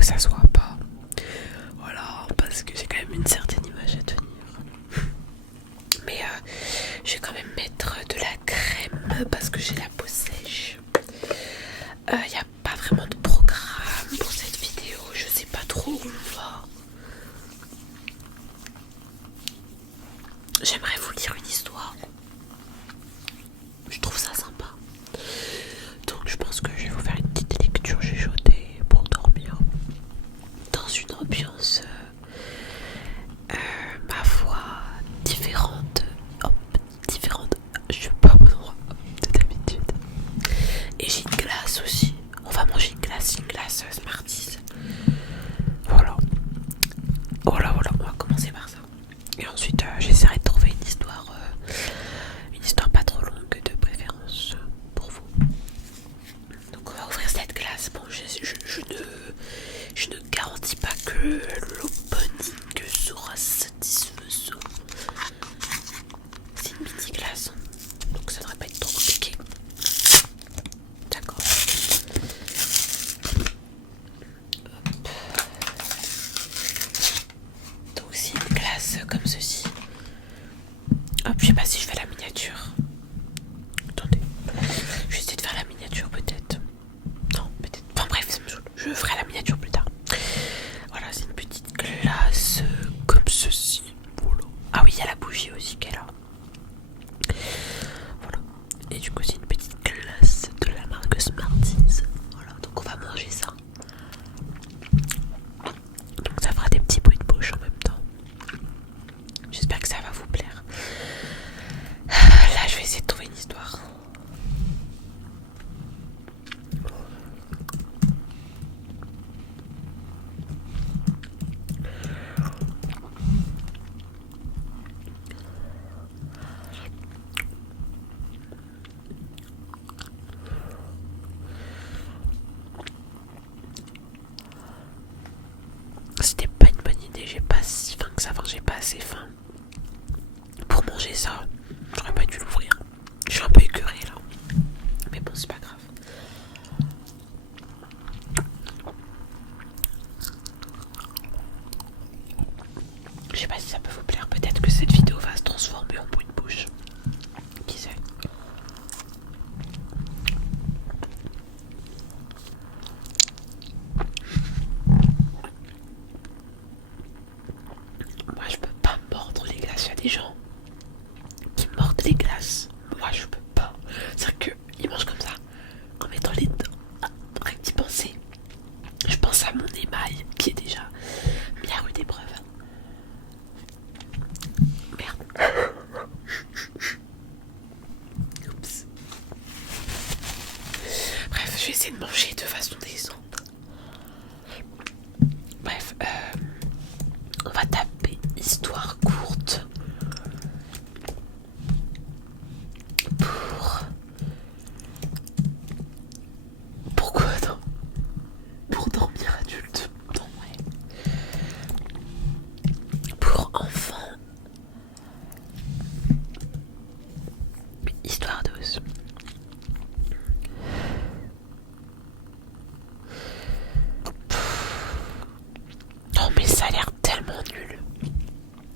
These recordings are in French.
que ça soit pas. Voilà, parce que j'ai quand même une certaine image à tenir. Mais je vais quand même mettre de la crème parce que j'ai la peau sèche. Il n'y a pas vraiment de programme pour cette vidéo, je sais pas trop où on va. J'aimerais vous lire une histoire. Je trouve ça sympa. Donc je pense que je vais vous faire une petite lecture chuchotée pour dormir. Dans une ambiance, ma foi, différente. Hop, différente. Je suis pas au bon endroit de d'habitude. Et j'ai une glace aussi. On va manger une glace Smarties. Voilà. Voilà, on va commencer par ça. Et ensuite, j'essaierai de trouver une histoire pas trop longue de préférence pour vous. Donc on va ouvrir cette glace. Bon, je ne garantis pas que l'opening sera satisfaisant. C'est une mini glace, donc ça devrait pas être trop compliqué. D'accord. Donc c'est une glace comme ceci. Hop, je sais pas si je fais la miniature. Attendez, je vais essayer de faire la miniature peut-être. Non, peut-être. Enfin bref, ça me saoule. Je ferai la miniature plus tard. Voilà, c'est une petite glace comme ceci. Voilà. Ah oui, il y a la bougie aussi qu'elle a. Voilà. Et du coup, c'est une petite glace de la marque Smarties. Voilà, donc on va manger ça. Donc ça fera des petits bruits de bouche en même temps. J'espère que ça va vous plaire. Là, je vais essayer de trouver une histoire. C'était pas une bonne idée, j'ai pas si faim que ça, enfin j'ai pas assez faim pour manger ça. J'aurais pas dû l'ouvrir. Je suis un peu écœurée là. Mais bon, c'est pas grave. Je sais pas si ça peut vous plaire. Peut-être que cette vidéo va se transformer en bruit de bouche. Qui sait? Moi, je peux pas mordre les glaces. Il y a des gens qui mordent les glaces. Moi, je peux pas. C'est-à-dire qu'ils mangent comme ça, en mettant les dents. Rien que d'y penser. Je pense à mon émail qui est déjà mis à rude épreuve. Merde. Oups. Bref, je vais essayer de manger de façon décente. Bref, on va taper histoire courte pourquoi non? Pour dormir adulte. Non, ouais. Pour enfants. Histoire douce. Non mais ça a l'air tellement nul.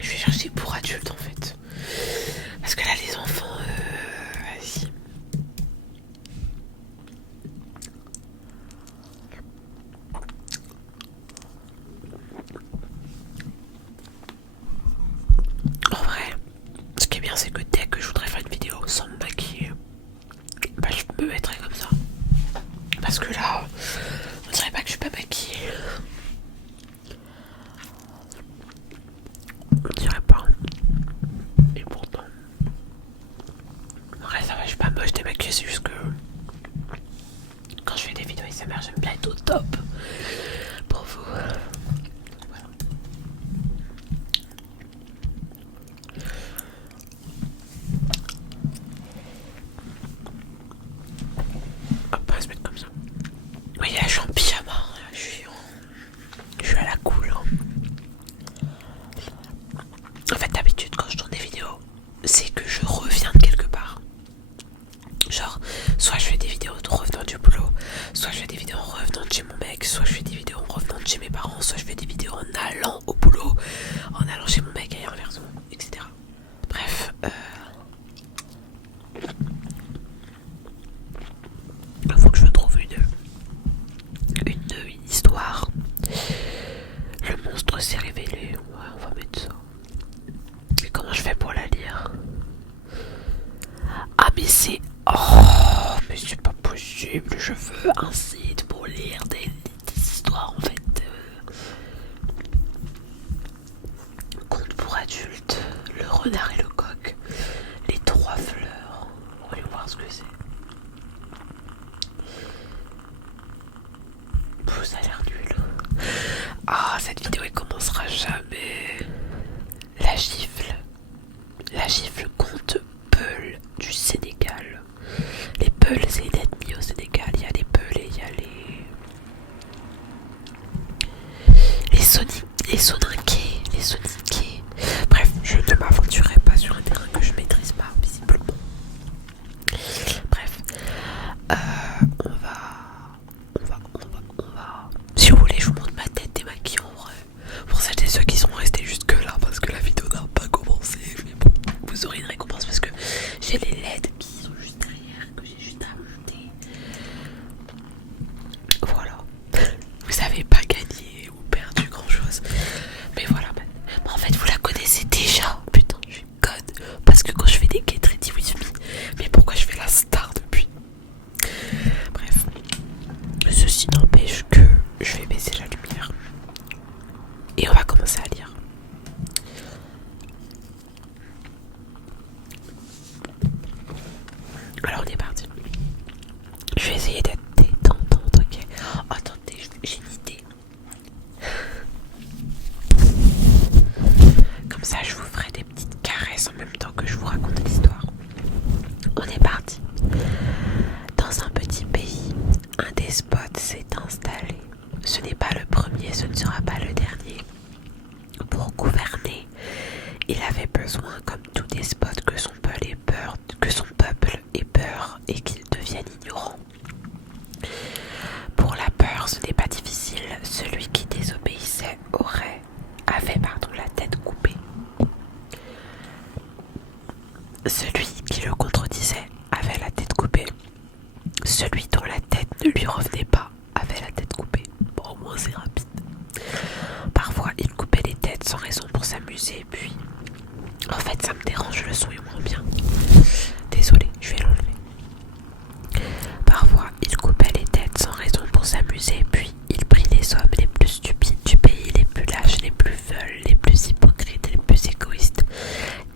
Je vais chercher pour adultes en fait. Parce que là les enfants, vas-y. En vrai, ce qui est bien c'est que dès que je voudrais faire une vidéo sans me maquiller, bah je me mettrais comme ça. Parce que là, on dirait pas que je suis pas maquillée. On dirait pas. Et pourtant. Ouais, ça va, je suis pas moche démaquillée, c'est juste que quand je fais des vidéos ASMR, j'aime bien être au top pour vous. Voilà. Hop, on va se mettre comme ça. Oui, là, je suis en pyjama. Là, je suis à la cool. En fait, d'habitude, quand je tourne des vidéos, c'est que je reviens de quelque part. Genre, soit je fais des vidéos en revenant du boulot, soit je fais des vidéos en revenant de chez mon mec, soit je fais des vidéos en revenant de rentre chez mes parents, soit je fais des vidéos en allant au boulot, en allant chez mon mec et inversement, etc. Bref, il faut que je trouve une histoire. Le monstre s'est révélé, ouais, on va mettre ça. Mais comment je fais pour la lire? Ah mais c'est... Oh, mais c'est pas possible, je veux un site pour lire des histoires en fait. Conte pour adultes, le renard et le coq, les trois fleurs. Voyons voir ce que c'est. Ça a l'air nul. Ah, cette vidéo elle commencera jamais. La gifle. La gifle conte Peul du Sénégal. Les Peuls, c'est une ethnie au Sénégal. Il y a les Peuls et il y a les Soninké. Les Soninké. Bref, je ne m'aventurerai pas sur un terrain que je maîtrise pas, visiblement. Bref, on va. Si vous voulez, je vous montre ma tête démaquillée en vrai. Pour celles et ceux qui sont restés jusque là, parce que la vidéo n'a pas commencé. Mais bon, vous aurez une récompense parce que j'ai les LED qui sont juste derrière, que j'ai juste à ajouter. Voilà. Vous avez pas gagné ou perdu grand chose. Mais voilà, mais en fait, vous la connaissez déjà. Putain, je suis conne. Parce que quand je fais des Get Ready With Me, mais pourquoi je fais la star depuis? Bref. Ceci n'empêche que je vais baisser la lumière. Et on va commencer à lire. Alors on est parti. Je vais essayer d'être détendante, ok. Oh, attendez, j'ai une idée. Comme ça je vous ferai des petites caresses en même temps que je vous raconte l'histoire. On est parti. Dans un petit pays, un despote s'est installé. Ce n'est pas le premier, ce ne sera pas le dernier. Pour gouverner, il avait besoin, comme tout despote, que son peuple ait peur et qu'il devienne ignorant. Pour la peur, ce n'est pas difficile. Celui qui désobéissait avait la tête coupée. Celui qui le contredisait avait la tête coupée. Celui dont la tête ne lui revenait pas avait la tête coupée. Bon, au moins c'est rapide. Parfois, il coupait les têtes sans raison pour s'amuser, puis... En fait, ça me dérange, le son est moins bien. Désolée, je vais l'enlever. Parfois, il coupait les têtes sans raison pour s'amuser, puis il prit les hommes les plus stupides du pays, les plus lâches, les plus veules, les plus hypocrites, les plus égoïstes,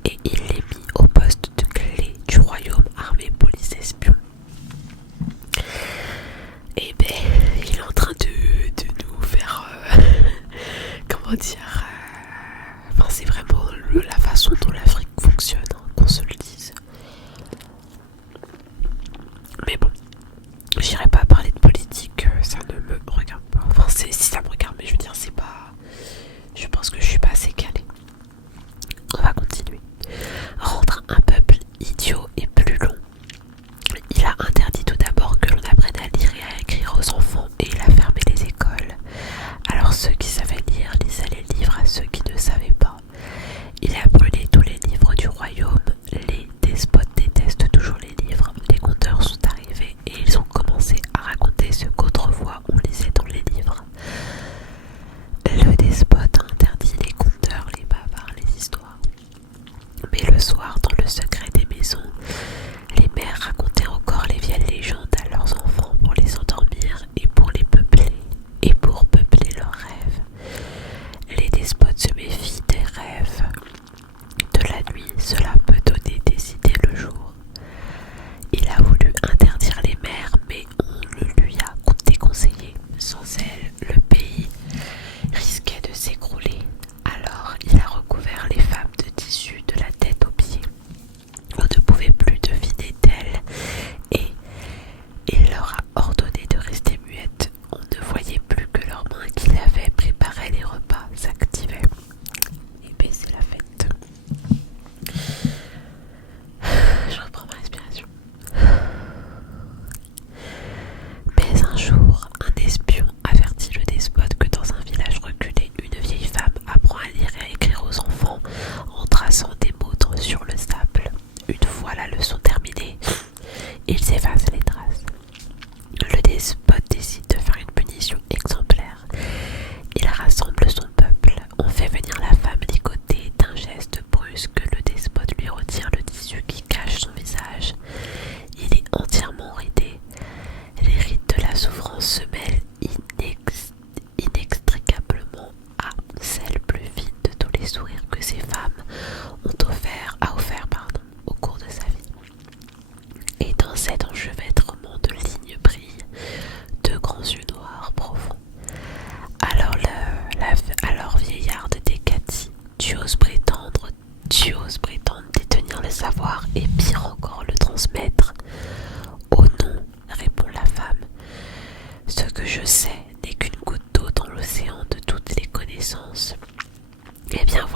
et il les mit au poste de clé du royaume, armée, police, espion. Et ben, il est en train de nous faire... comment dire... Enfin, c'est vraiment la façon dont l'Afrique fonctionne, hein, qu'on se le dise. Mais bon, j'irai pas parler de politique, ça ne me regarde pas. Enfin, si ça me regarde, mais je veux dire, c'est pas... Je pense que je suis pas assez calée. On va continuer. Rendre un peuple idiot et plus long. Il a interdit tout d'abord que l'on apprenne à lire et à écrire aux enfants et il a fermé les écoles. Alors ceux qui savaient lire lisaient les livres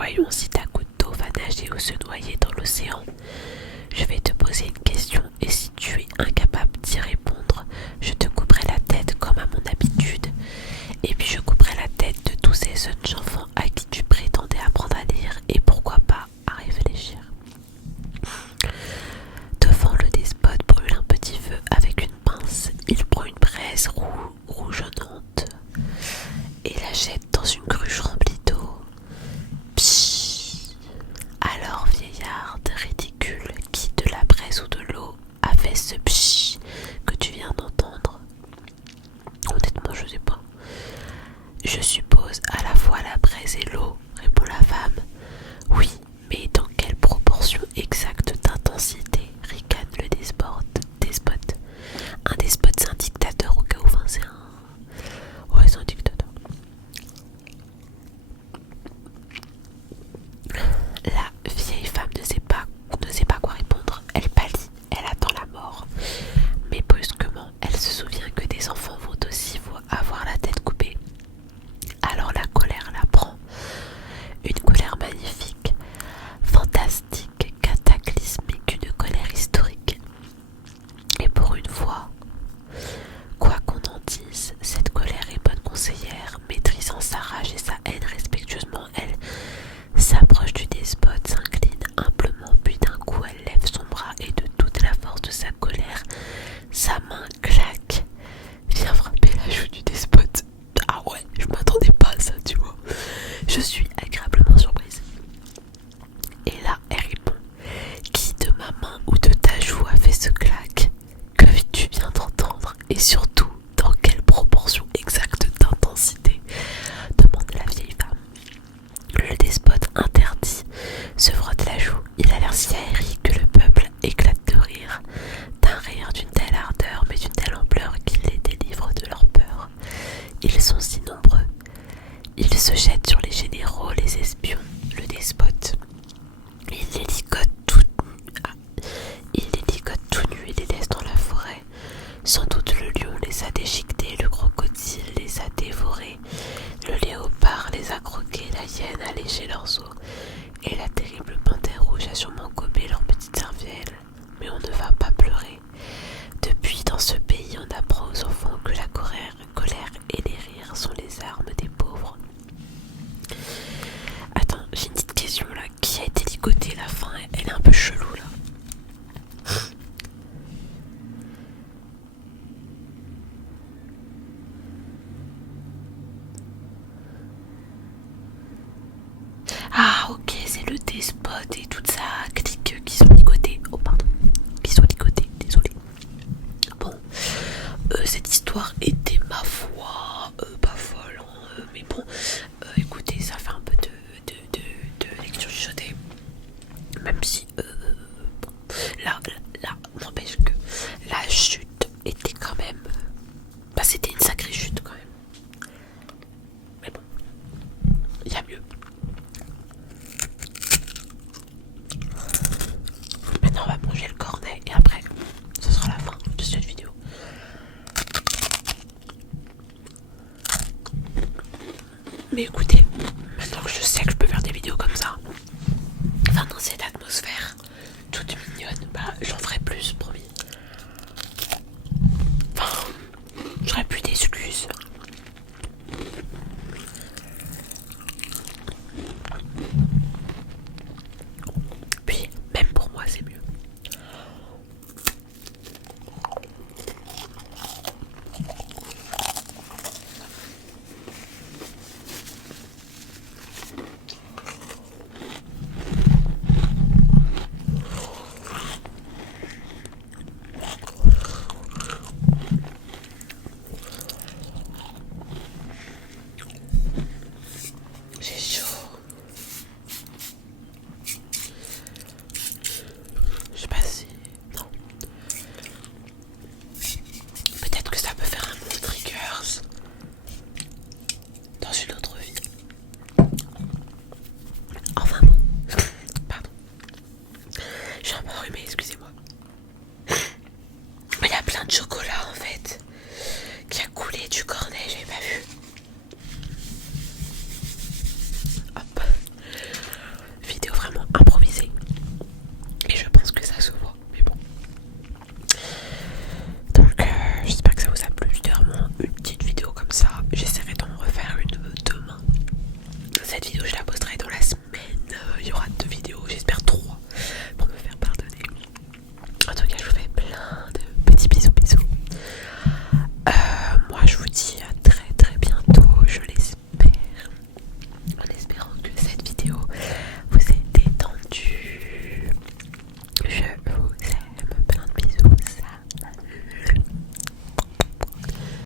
Voyons si ta goutte d'eau va nager ou se noyer dans l'océan. Je vais te poser une question et si tu es incapable d'y répondre, je te couperai la tête comme à mon habitude. Et puis je couperai la tête de tous ces jeunes enfants à qui tu prétendais apprendre à lire et pourquoi pas à réfléchir. Devant le despote brûle un petit feu avec une pince. Il prend une braise rougeonnante et la jette dans une cruche remplie d'eau. Psst. Alors vieillarde ridicule, qui de la braise ou de l'eau a fait ce psst que tu viens d'entendre? Honnêtement, je sais pas. Je suppose à la fois la braise et l'eau, répond la femme. Oui, mais dans quelle proportion exacte d'intensité, ricane le despote. Un despote, c'est un dictateur au cas où, enfin, c'est un... Ouais, c'est un dictateur. La vieille femme ne sait pas quoi répondre. Elle pâlit, elle attend la mort. Mais brusquement, elle se souvient que des enfants vont aussi avoir la tête coupée. Alors la colère la prend. Une colère magnifique, fantastique, cataclysmique, une colère historique. Et pour une fois, quoi qu'on en dise, cette colère est bonne conseillère, maîtrisant sa rage et sa haine respectueusement. Elle s'approche du despote, s'incline humblement, puis d'un coup elle lève son bras et de toute la force de sa colère, sa main claque, vient frapper la joue du despote. Ah ouais, je m'attendais pas à ça, tu vois. Je suis agréablement surprise. Et là, elle répond: qui de ma main ou de ta joue a fait ce claque? Que tu viens d'entendre? Et surtout, dans quelle proportion exacte d'intensité? Demande la vieille femme. Le despote interdit se frotte la joue. Il a l'air si aéré que le peuple éclate de rire. D'un rire d'une telle ardeur, mais d'une telle ampleur qu'il les délivre de leur peur. Ils sont si nombreux. Il se jette sur les généraux, les espions, le despote. Il les ligote tout nus et les laisse dans la forêt. Sans doute le lion les a déchiquetés, le crocodile les a dévorés, le léopard les a croqués, la hyène a léché leurs os, et la terrible panthère rouge a sûrement gobé leurs petites cervelles. Mais on ne va pas pleurer. Depuis, dans ce pays, on apprend aux enfants que la colère et les rires sont les armes des pauvres. Attends, j'ai une petite question là. Qui a été ligoté? La fin, elle est un peu chelou là. Ah ok, c'est le despote et toute sa clique qui sont ligotés. Oh pardon, qui sont ligotés, désolé. Bon, cette histoire était ma foi pas folle, hein, mais bon, écoutez, ça fait un peu de lecture chuchotée. Même si, bon, là, n'empêche que la chute était quand même... bah c'était une sacrée chute quand même. Mais bon, il y a mieux. Maintenant on va manger le cornet et après ce sera la fin de cette vidéo. Mais écoutez, maintenant que je sais que je peux faire des vidéos comme ça, enfin dans cette atmosphère toute mignonne, bah j'en ferai plus, promis. Enfin, j'aurai plus d'excuses. Puis même pour moi c'est mieux. Euh,